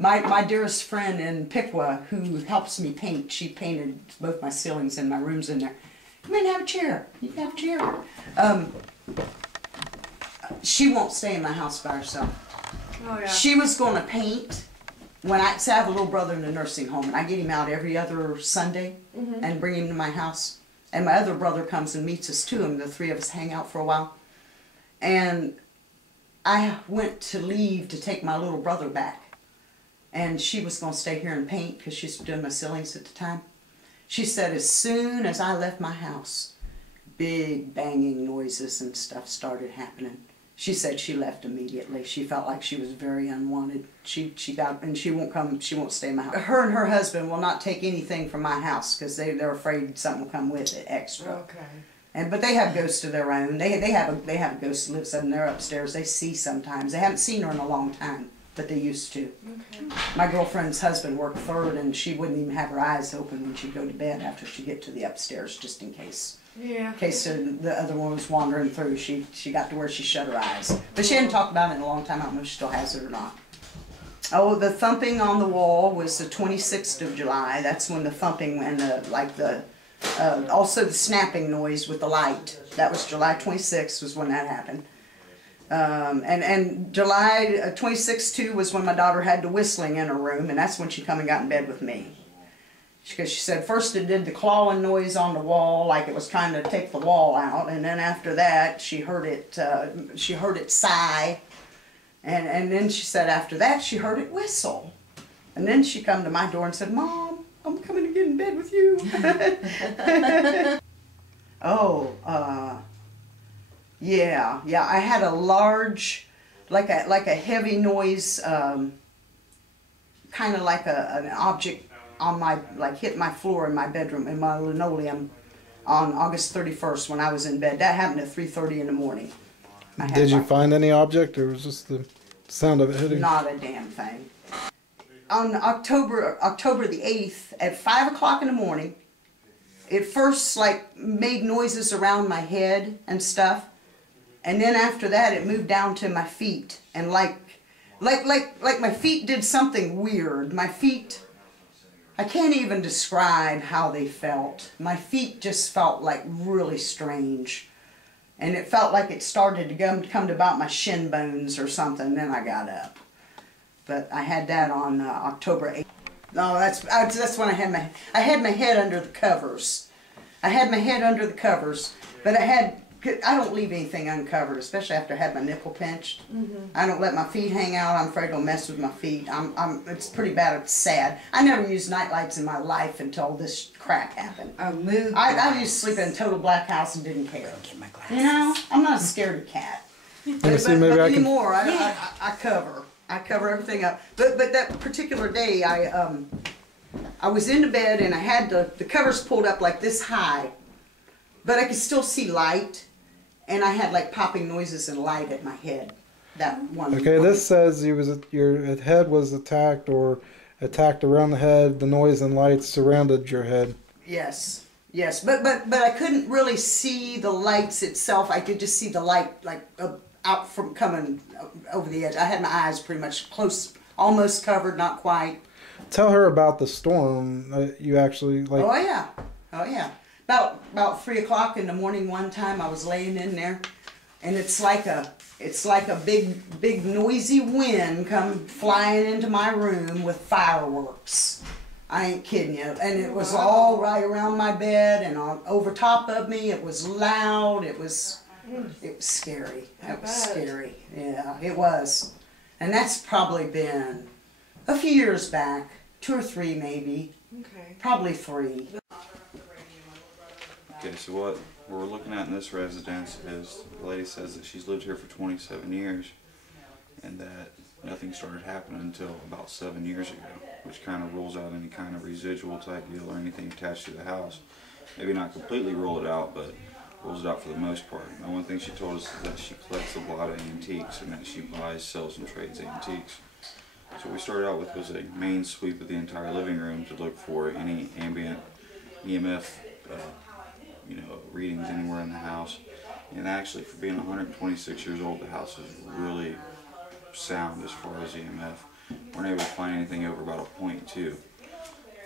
My dearest friend in Piqua, who helps me paint, she painted both my ceilings and my rooms in there. Come in, have a chair. You can have a chair. She won't stay in my house by herself. Oh, yeah. She was going to paint. When I have a little brother in a nursing home, and I get him out every other Sunday and bring him to my house. And my other brother comes and meets us too, and the three of us hang out for a while. And I went to leave to take my little brother back. And she was going to stay here and paint because she's doing my ceilings at the time. She said as soon as I left my house, big banging noises and stuff started happening. She said she left immediately. She felt like she was very unwanted. She got, and she won't come, she won't stay in my house. Her and her husband will not take anything from my house because they're afraid something will come with it extra. Okay. But they have ghosts of their own. They have a ghost that lives in there upstairs. They see sometimes. They haven't seen her in a long time, but they used to. Okay. My girlfriend's husband worked third, and she wouldn't even have her eyes open when she'd go to bed after she'd get to the upstairs, just in case. Yeah. In case the other one was wandering through, she got to where she shut her eyes. But she hadn't talked about it in a long time. I don't know if she still has it or not. Oh, the thumping on the wall was the 26th of July. That's when the thumping and also the snapping noise with the light. That was July 26th was when that happened. And July 26th too was when my daughter had the whistling in her room, and that's when she come and got in bed with me. Because she said first it did the clawing noise on the wall, like it was trying to take the wall out, and then after that she heard it sigh, and then she said after that she heard it whistle, and then she come to my door and said, "Mom, I'm coming to get in bed with you." Yeah, I had a large, like a heavy noise, kind of like an object on my, hit my floor in my bedroom, in my linoleum, on August 31st when I was in bed. That happened at 3:30 in the morning. Did you find any object, or was just the sound of it hitting? Not a damn thing. On October the 8th at 5 o'clock in the morning, it first made noises around my head and stuff, and then after that it moved down to my feet, and like my feet did something weird. My feet, I can't even describe how they felt. My feet just felt like really strange. And it felt like it started to come to about my shin bones or something. Then I got up. But I had that on October 8th. No, that's when I had my head under the covers. I had my head under the covers, but I don't leave anything uncovered, especially after I had my nipple pinched. I don't let my feet hang out. I'm afraid it'll mess with my feet. It's pretty bad. It's sad. I never used night lights in my life until this crap happened. I used to sleep in a total black house and didn't care. You know, I'm not a scaredy cat. But anymore, I cover everything up. But that particular day, I was into bed and I had the covers pulled up like this high, but I could still see light. And I had like popping noises and light at my head. That one. Okay, this says your head was attacked or attacked around the head. The noise and lights surrounded your head. Yes, but I couldn't really see the lights itself. I could just see the light out from coming over the edge. I had my eyes pretty much close, almost covered, not quite. Tell her about the storm you actually like. Oh yeah. About 3 o'clock in the morning one time I was laying in there, and it's like a big noisy wind come flying into my room with fireworks. I ain't kidding you. And it was all right around my bed and over top of me. It was loud. It was scary. It was scary. Yeah, it was. And that's probably been a few years back, 2 or 3 maybe. Okay. Probably 3. Okay, so what we're looking at in this residence is the lady says that she's lived here for 27 years and that nothing started happening until about 7 years ago, which kind of rules out any kind of residual type deal or anything attached to the house. Maybe not completely rule it out, but rules it out for the most part. And one thing she told us is that she collects a lot of antiques and that she buys, sells, and trades antiques. So what we started out with was a main sweep of the entire living room to look for any ambient EMF readings anywhere in the house. And actually, for being 126 years old, the house is really sound as far as EMF. weren't able to find anything over about a 0.2.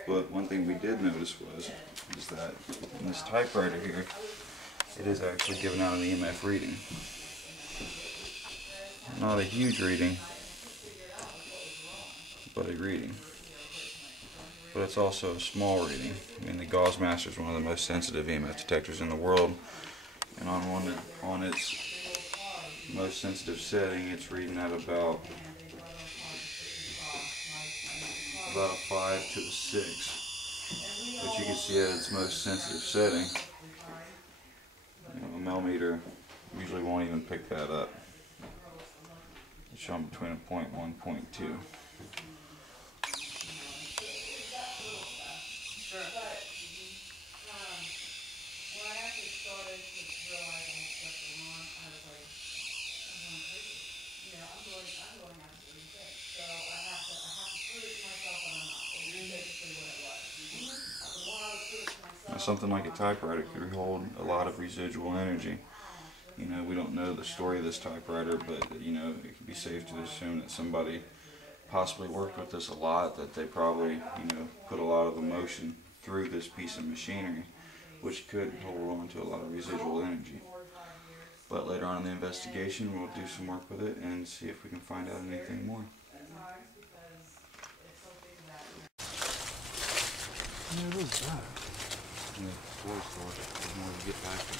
But one thing we did notice is that in this typewriter here, it is actually giving out an EMF reading. Not a huge reading, but a reading. But it's also a small reading. I mean, the Gauss Master is one of the most sensitive EMF detectors in the world, and on its most sensitive setting, it's reading at about a 5 to a 6. But you can see at its most sensitive setting, a millimeter usually won't even pick that up. It's showing between a 0.1 and 0.2. Now, something like a typewriter could hold a lot of residual energy. We don't know the story of this typewriter, but it can be safe to assume that somebody possibly worked with this a lot, that they probably put a lot of emotion through this piece of machinery, which could hold on to a lot of residual energy. But later on in the investigation, we'll do some work with it and see if we can find out anything more. What is that? In the toy store, there's more to get back to.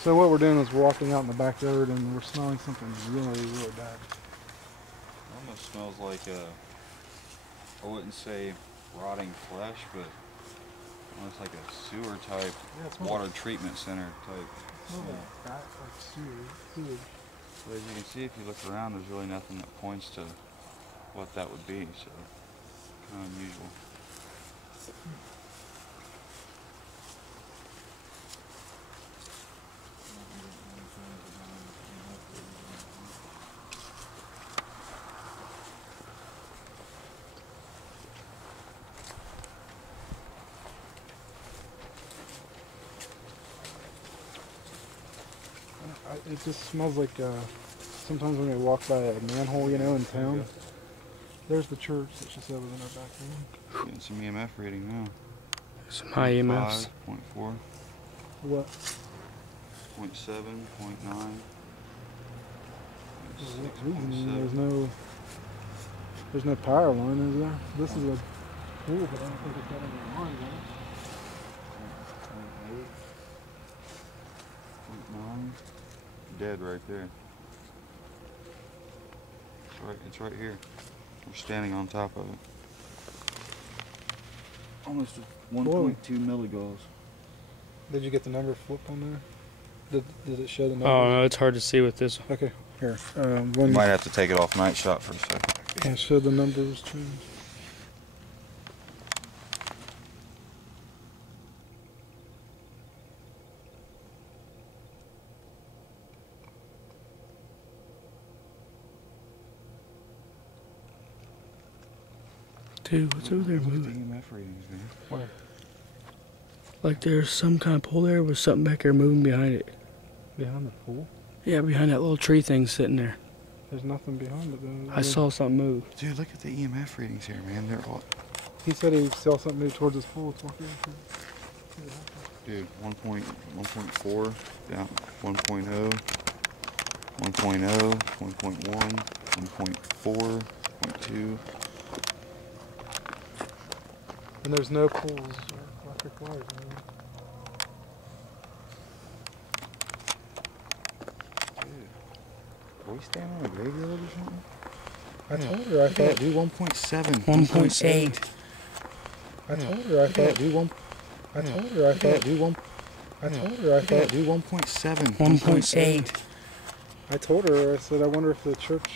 So what we're doing is walking out in the backyard and we're smelling something really, really bad. It almost smells like I wouldn't say rotting flesh, but almost like a sewer type, water treatment center type. Like that, like sewage. So as you can see, if you look around, there's really nothing that points to what that would be, so kind of unusual. It just smells like sometimes when we walk by a manhole, in town. There's the church that she said was in our back room. Getting some EMF reading now. Some high EMFs. 0.4. What? 0.7, 0.9. There's no power line, is there? This is a pool, but I don't think it's got any lines on it. 0.9. Dead right there. It's right here. We're standing on top of it. Almost 1.2 milligauss. Did you get the number flipped on there? Did it show the number? Oh no, it's hard to see with this. Okay, here. You might have to take it off night shot for a second. Yeah, show the numbers changed. Dude, what's over there Look at moving? the EMF readings, man. Where? Like there's some kind of pole there with something back there moving behind it. Behind the pool? Yeah, behind that little tree thing sitting there. There's nothing behind it though. I saw something move. Dude, look at the EMF readings here, man. They're all... He said he saw something move towards his pool. It's walking Dude, 1.4, down 1.0, 1.0, 1.1, 1.4, 1.2. And there's no poles or electric wires. Are we standing on a graveyard or something? I told her I thought. Do 1.7. 1.8. I told her I thought. Do 1. I told her I thought. Do 1. I told her I thought. Do 1.7. 1.8. I told her, I said, I wonder if the church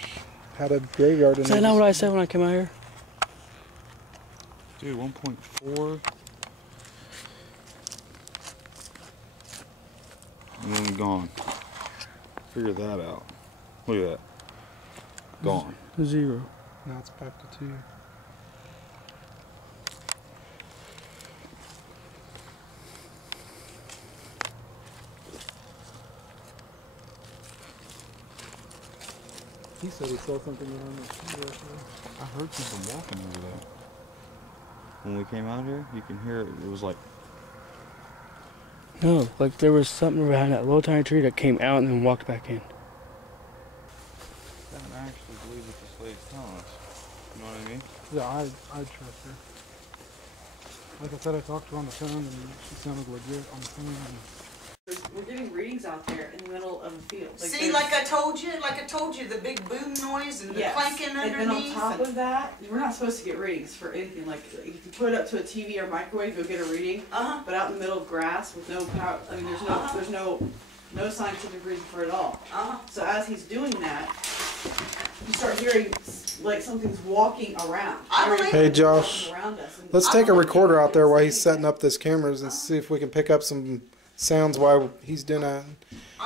had a graveyard in it. Is that not what I said when I came out here? Dude, 1.4. And then gone. Figure that out. Look at that. Gone. 0. Now it's back to 2. He said he saw something behind the tree. I heard people walking over there. When we came out here, you can hear it. It was like, No, like there was something behind that little tiny tree that came out and then walked back in. I don't actually believe what this lady's telling us. You know what I mean? Yeah, I'd trust her. Like I said, I talked to her on the phone and she sounded legit on the phone. And we're getting readings out there in the middle of a field. See, like I told you, the big boom noise and the clanking underneath. And then on top of that, we're not supposed to get readings for anything. Like, if you put it up to a TV or microwave, you'll get a reading. But out in the middle of grass with no power, I mean, there's no scientific reason for it at all. So as he's doing that, you start hearing like something's walking around. hey Josh, let's take a recorder out there while he's setting up these cameras and see if we can pick up some sounds while he's doing that.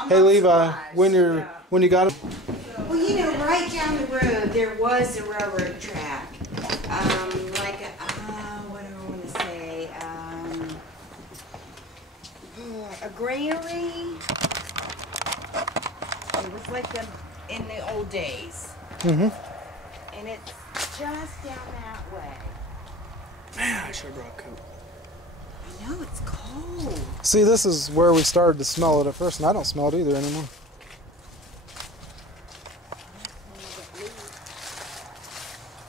Hey Levi, when you got it? Well, you know, right down the road there was a railroad track. Like a, what do I want to say? A granary. It was like in the old days. And it's just down that way. Man, I should have brought a coat. I know, it's cold. See, this is where we started to smell it at first, and I don't smell it either anymore.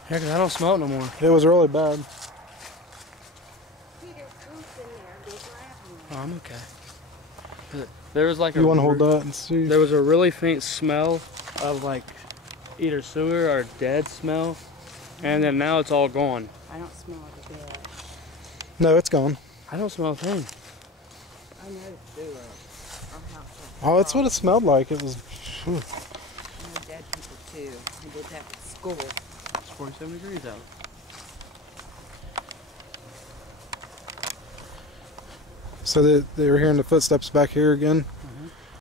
Yeah, 'cause I don't smell it no more. It was really bad. See, there's coats in there. They grab me. Oh, I'm okay. There was like You want to hold that and see? There was a really faint smell of like either sewer or dead smell, and then now it's all gone. I don't smell it a bit. No, it's gone. I don't smell a thing. I know it's sewer. Our house has Oh, that's what it smelled like. It was. Whew. I know dead people too. We did that at school. It's 47 degrees out. So they were hearing the footsteps back here again.